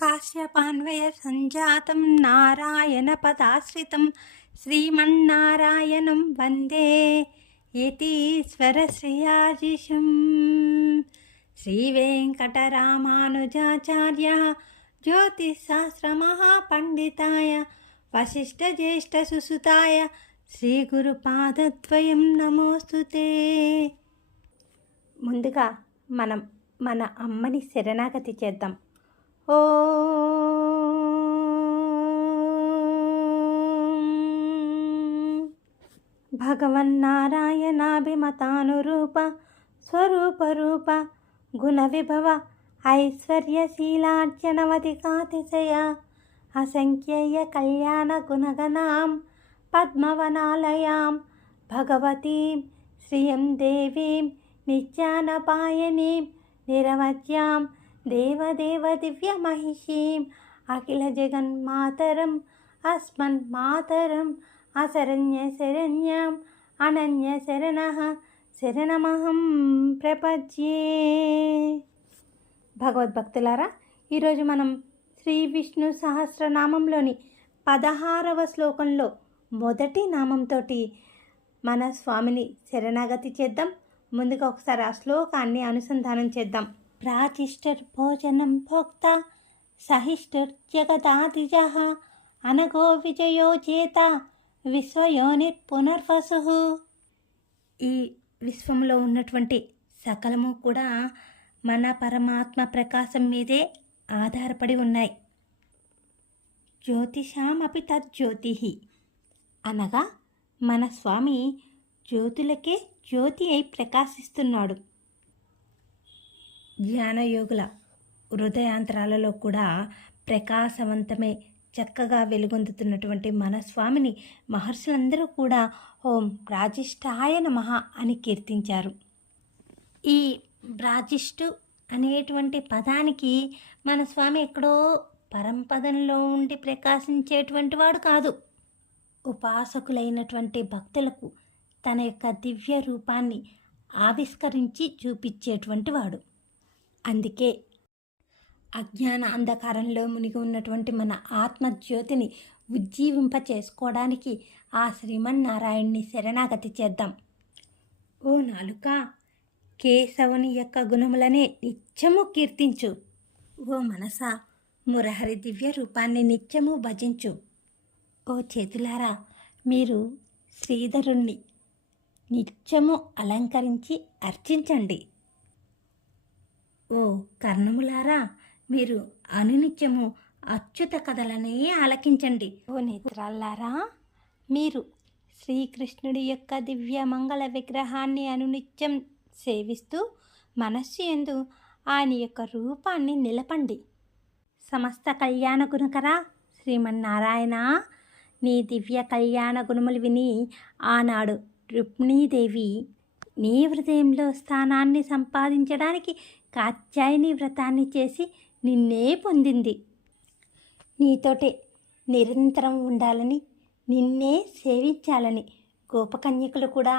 కాశ్యపాన్వయ సంజాతం నారాయణపదాశ్రితం శ్రీమన్నారాయణం వందే యతీశ్వరశ్రియాజిషం. శ్రీవేంకటరామానుజాచార్య జ్యోతిశాస్త్రమహాపండితాయ వశిష్ఠజ్యేష్ఠసుసుతాయ శ్రీగురుపాదద్వయం నమోస్తుతే. ముందుగా మనం మన అమ్మని శరణాగతి చేద్దాం. ఓ భగవన్నారాయణాభిమతానురూప స్వరూపరూప గుణ విభవ ఐశ్వర్యశీలార్చనవధికాతిశయ అసంఖ్యేయ కళ్యాణ గుణగణాం పద్మవనాలయాం భగవతీం శ్రియం దేవీం నిత్యానపాయనీం నిరవధ్యాం దేవదేవ దివ్యమహిషీం అఖిల జగన్మాతరం అస్మన్మాతరం అశరణ్య శరణ్యాం అనన్య శరణః శరణమహం ప్రపద్యే. భగవద్భక్తులారా, ఈరోజు మనం శ్రీ విష్ణు సహస్రనామంలోని 16వ శ్లోకంలో మొదటి నామంతో మన స్వామిని శరణాగతి చేద్దాం. ముందుగా ఒకసారి ఆ శ్లోకాన్ని అనుసంధానం చేద్దాం. ప్రాతిష్ఠర్ భోజనం భోక్త సహిష్ఠుర్ జగదాదిజః అనఘో విజయో చేత విశ్వయోనిర్ పునర్వసు. ఈ విశ్వంలో ఉన్నటువంటి సకలము కూడా మన పరమాత్మ ప్రకాశం మీదే ఆధారపడి ఉన్నాయి. జ్యోతిషామపి తజ్జ్యోతి అనగా మన స్వామి జ్యోతులకే జ్యోతి అయి ప్రకాశిస్తున్నాడు. ధ్యానయోగుల హృదయాంతరాలలో కూడా ప్రకాశవంతమే చక్కగా వెలుగొందుతున్నటువంటి మన స్వామిని మహర్షులందరూ కూడా ఓం రాజిష్ఠాయ నమః అని కీర్తించారు. ఈ రాజిష్ఠు అనేటువంటి పదానికి మన స్వామి ఎక్కడో పరంపదంలో ఉండి ప్రకాశించేటువంటి వాడు కాదు. ఉపాసకులైనటువంటి భక్తులకు తన యొక్క దివ్య రూపాన్ని ఆవిష్కరించి చూపించేటువంటి వాడు. అందుకే అజ్ఞాన అంధకారంలో మునిగి ఉన్నటువంటి మన ఆత్మజ్యోతిని ఉజ్జీవింప చేసుకోవడానికి ఆ శ్రీమన్నారాయణ్ణి శరణాగతి చేద్దాం. ఓ నాలుక, కేశవుని యొక్క గుణములనే నిత్యము కీర్తించు. ఓ మనస, మురహరి దివ్య రూపాన్ని నిత్యము భజించు. ఓ చేతులారా, మీరు శ్రీధరుణ్ణి నిత్యము అలంకరించి అర్చించండి. ఓ కర్ణములారా, మీరు అనునిత్యము అచ్యుత కథలనే ఆలకించండి. ఓ నేత్రాల్లారా, మీరు శ్రీకృష్ణుడి యొక్క దివ్య మంగళ విగ్రహాన్ని అనునిత్యం సేవిస్తూ మనస్సు యందు ఆయన యొక్క రూపాన్ని నిలపండి. సమస్త కళ్యాణ గుణకరా శ్రీమన్నారాయణ, నీ దివ్య కళ్యాణ గుణములు విని ఆనాడు రుక్మిణీదేవి నీ హృదయంలో స్థానాన్ని సంపాదించడానికి కాత్యాయని వ్రతాన్ని చేసి నిన్నే పొందింది. నీతోటే నిరంతరం ఉండాలని, నిన్నే సేవించాలని గోపకన్యకులు కూడా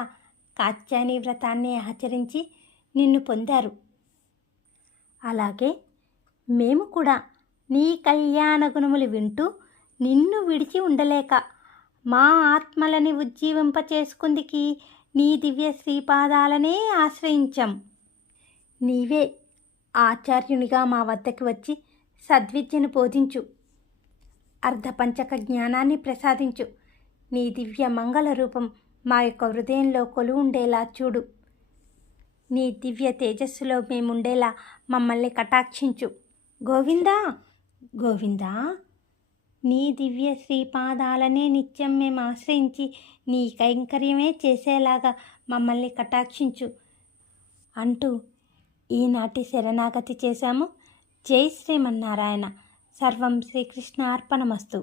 కాత్యాయని వ్రతాన్ని ఆచరించి నిన్ను పొందారు. అలాగే మేము కూడా నీ కళ్యాణ గుణములు వింటూ నిన్ను విడిచి ఉండలేక మా ఆత్మలని ఉజ్జీవింప చేసుకుందికి నీ దివ్య శ్రీపాదాలనే ఆశ్రయించాం. నీవే ఆచార్యునిగా మా వద్దకు వచ్చి సద్విద్యను బోధించు, అర్ధపంచక జ్ఞానాన్ని ప్రసాదించు. నీ దివ్య మంగళ రూపం మా యొక్క హృదయంలో కొలువుండేలా చూడు. నీ దివ్య తేజస్సులో మేముండేలా మమ్మల్ని కటాక్షించు. గోవిందా గోవిందా, నీ దివ్య శ్రీపాదాలనే నిత్యం మేము ఆశ్రయించి నీ కైంకర్యమే చేసేలాగా మమ్మల్ని కటాక్షించు అంటూ ఈనాటి శరణాగతి చేశాము. జై శ్రీమన్నారాయణ. సర్వం శ్రీకృష్ణ అర్పణమస్తు.